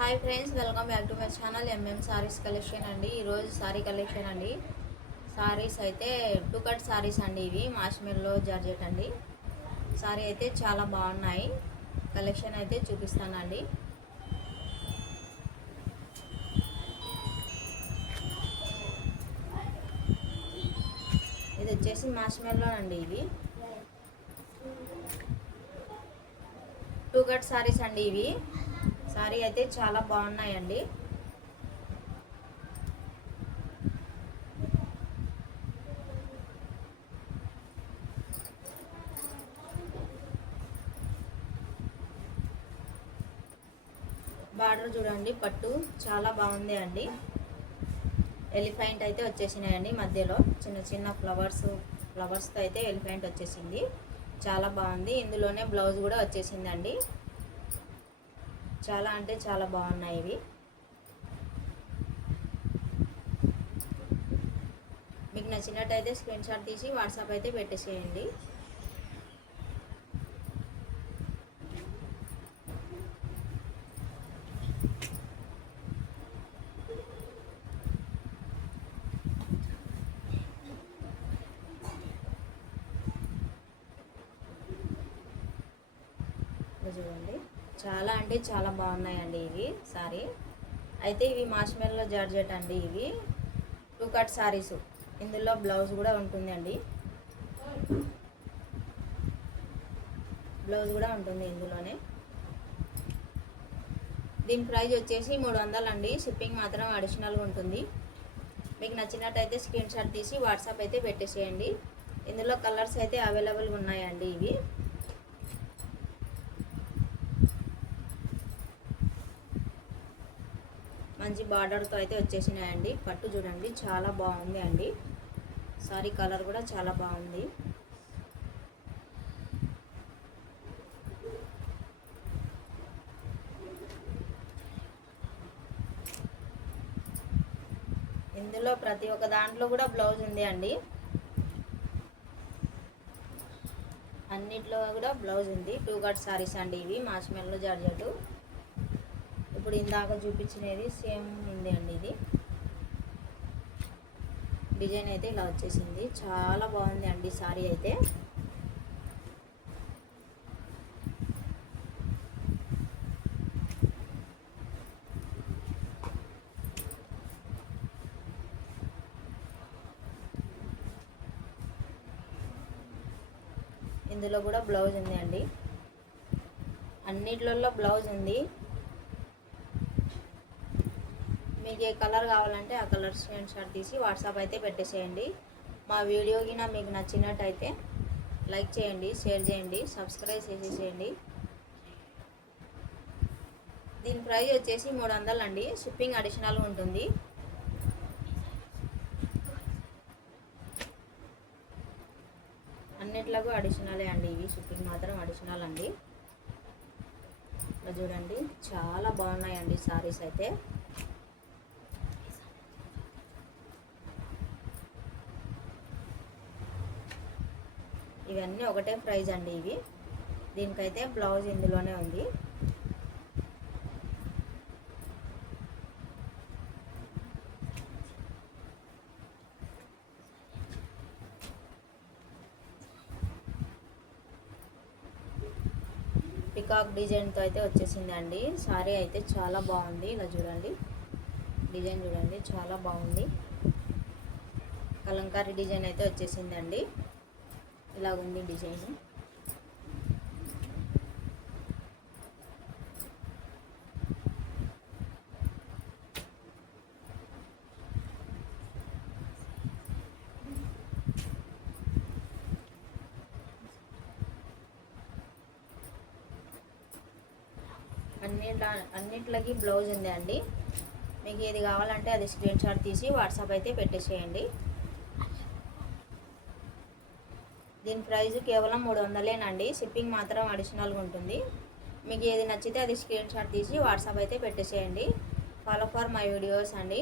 Hi friends, welcome back to my channel saris collection అండి. ఈరోజు sorry collection అండి. సారీస్ అయితే టూ కట్ సారీస్ అండి. ఇవి మాష్మెల్లో జార్జెట్ అండి. సారీ అయితే చాలా బాగున్నాయి. కలెక్షన్ అయితే చూపిస్తానండి. ఇది వచ్చేసి మాష్మెల్లో అండి. ఇవి టూ కట్ సారీస్ అండి. ఇవి సారీ అయితే చాలా బాగున్నాయండి. బార్డర్ చూడండి, పట్టు చాలా బాగుంది అండి. ఎలిఫెంట్ అయితే వచ్చేసినాయండి. మధ్యలో చిన్న చిన్న ఫ్లవర్స్తో అయితే ఎలిఫెంట్ వచ్చేసింది. చాలా బాగుంది. ఇందులోనే బ్లౌజ్ కూడా వచ్చేసిందండి. చాలా అంటే చాలా బాగున్నాయి ఇవి. మీకు నచ్చినట్టయితే స్క్రీన్ షాట్ తీసి వాట్సాప్ అయితే పెట్టేసేయండి. చూడండి, చాలా అంటే చాలా బాగున్నాయండి ఇవి సారీ అయితే. ఇవి మాష్మెల్లో జార్జెట్ అండి. ఇవి టూ కట్ సారీస్. ఇందులో బ్లౌజ్ కూడా ఉంటుందండి. బ్లౌజ్ కూడా ఉంటుంది ఇందులోనే. దీని ప్రైస్ వచ్చేసి 300 అండి. షిప్పింగ్ మాత్రం అడిషనల్గా ఉంటుంది. మీకు నచ్చినట్టయితే స్క్రీన్ షాట్ తీసి వాట్సాప్ అయితే పెట్టేసేయండి. ఇందులో కలర్స్ అయితే అవైలబుల్గా ఉన్నాయండి. ఇవి మంచి బార్డర్తో అయితే వచ్చేసినాయండి. పట్టు చూడండి, చాలా బాగుంది అండి. సారీ కలర్ కూడా చాలా బాగుంది. ఇందులో ప్రతి ఒక్క దాంట్లో కూడా బ్లౌజ్ ఉంది అండి. అన్నిట్లో కూడా బ్లౌజ్ ఉంది. టూ కట్ సారీస్ అండి. ఇవి మాష్మెల్లో జార్జెట్. ఇప్పుడు ఇందాక చూపించినది సేమ్ ఉంది అండి. ఇది డిజైన్ అయితే ఇలా వచ్చేసింది. చాలా బాగుంది అండి సారీ అయితే. ఇందులో కూడా బ్లౌజ్ ఉంది అండి. అన్నిట్లలో బ్లౌజ్ ఉంది. మీకు ఏ కలర్ కావాలంటే ఆ కలర్ స్క్రీన్ షాట్ తీసి వాట్సాప్ అయితే పెట్టేసేయండి. మా వీడియో కింద మీకు నచ్చినట్టయితే లైక్ చేయండి, షేర్ చేయండి, సబ్స్క్రైబ్ చేసేసేయండి. దీని ప్రైస్ వచ్చేసి 300 అండి. షిప్పింగ్ అడిషనల్గా ఉంటుంది. అన్నిట్లకు అడిషనలే అండి. ఇవి షిప్పింగ్ మాత్రం అడిషనల్ అండి. ఇలా చూడండి, చాలా బాగున్నాయండి సారీస్ అయితే. ఇవన్నీ ఒకటే ప్రైజ్ అండి. ఇవి దీనికైతే బ్లౌజ్ ఇందులోనే ఉంది. పికాక్ డిజైన్తో అయితే వచ్చేసింది అండి. సారీ అయితే చాలా బాగుంది. ఇలా చూడండి, డిజైన్ చూడండి, చాలా బాగుంది. కలంకారీ డిజైన్ అయితే వచ్చేసిందండి. ఇలా ఉంది డిజైన్. అన్నిట్లకి బ్లౌజ్ ఉంది అండి. మీకు ఏది కావాలంటే అది స్క్రీన్ షాట్ తీసి వాట్సాప్ అయితే పెట్టేసేయండి. దీని ప్రైస్ కేవలం 300 షిప్పింగ్ మాత్రం అడిషనల్గా ఉంటుంది. మీకు ఏది నచ్చితే అది స్క్రీన్ షాట్ తీసి వాట్సాప్ అయితే పెట్టేసేయండి. ఫాలో ఫర్ మై వీడియోస్ అండి.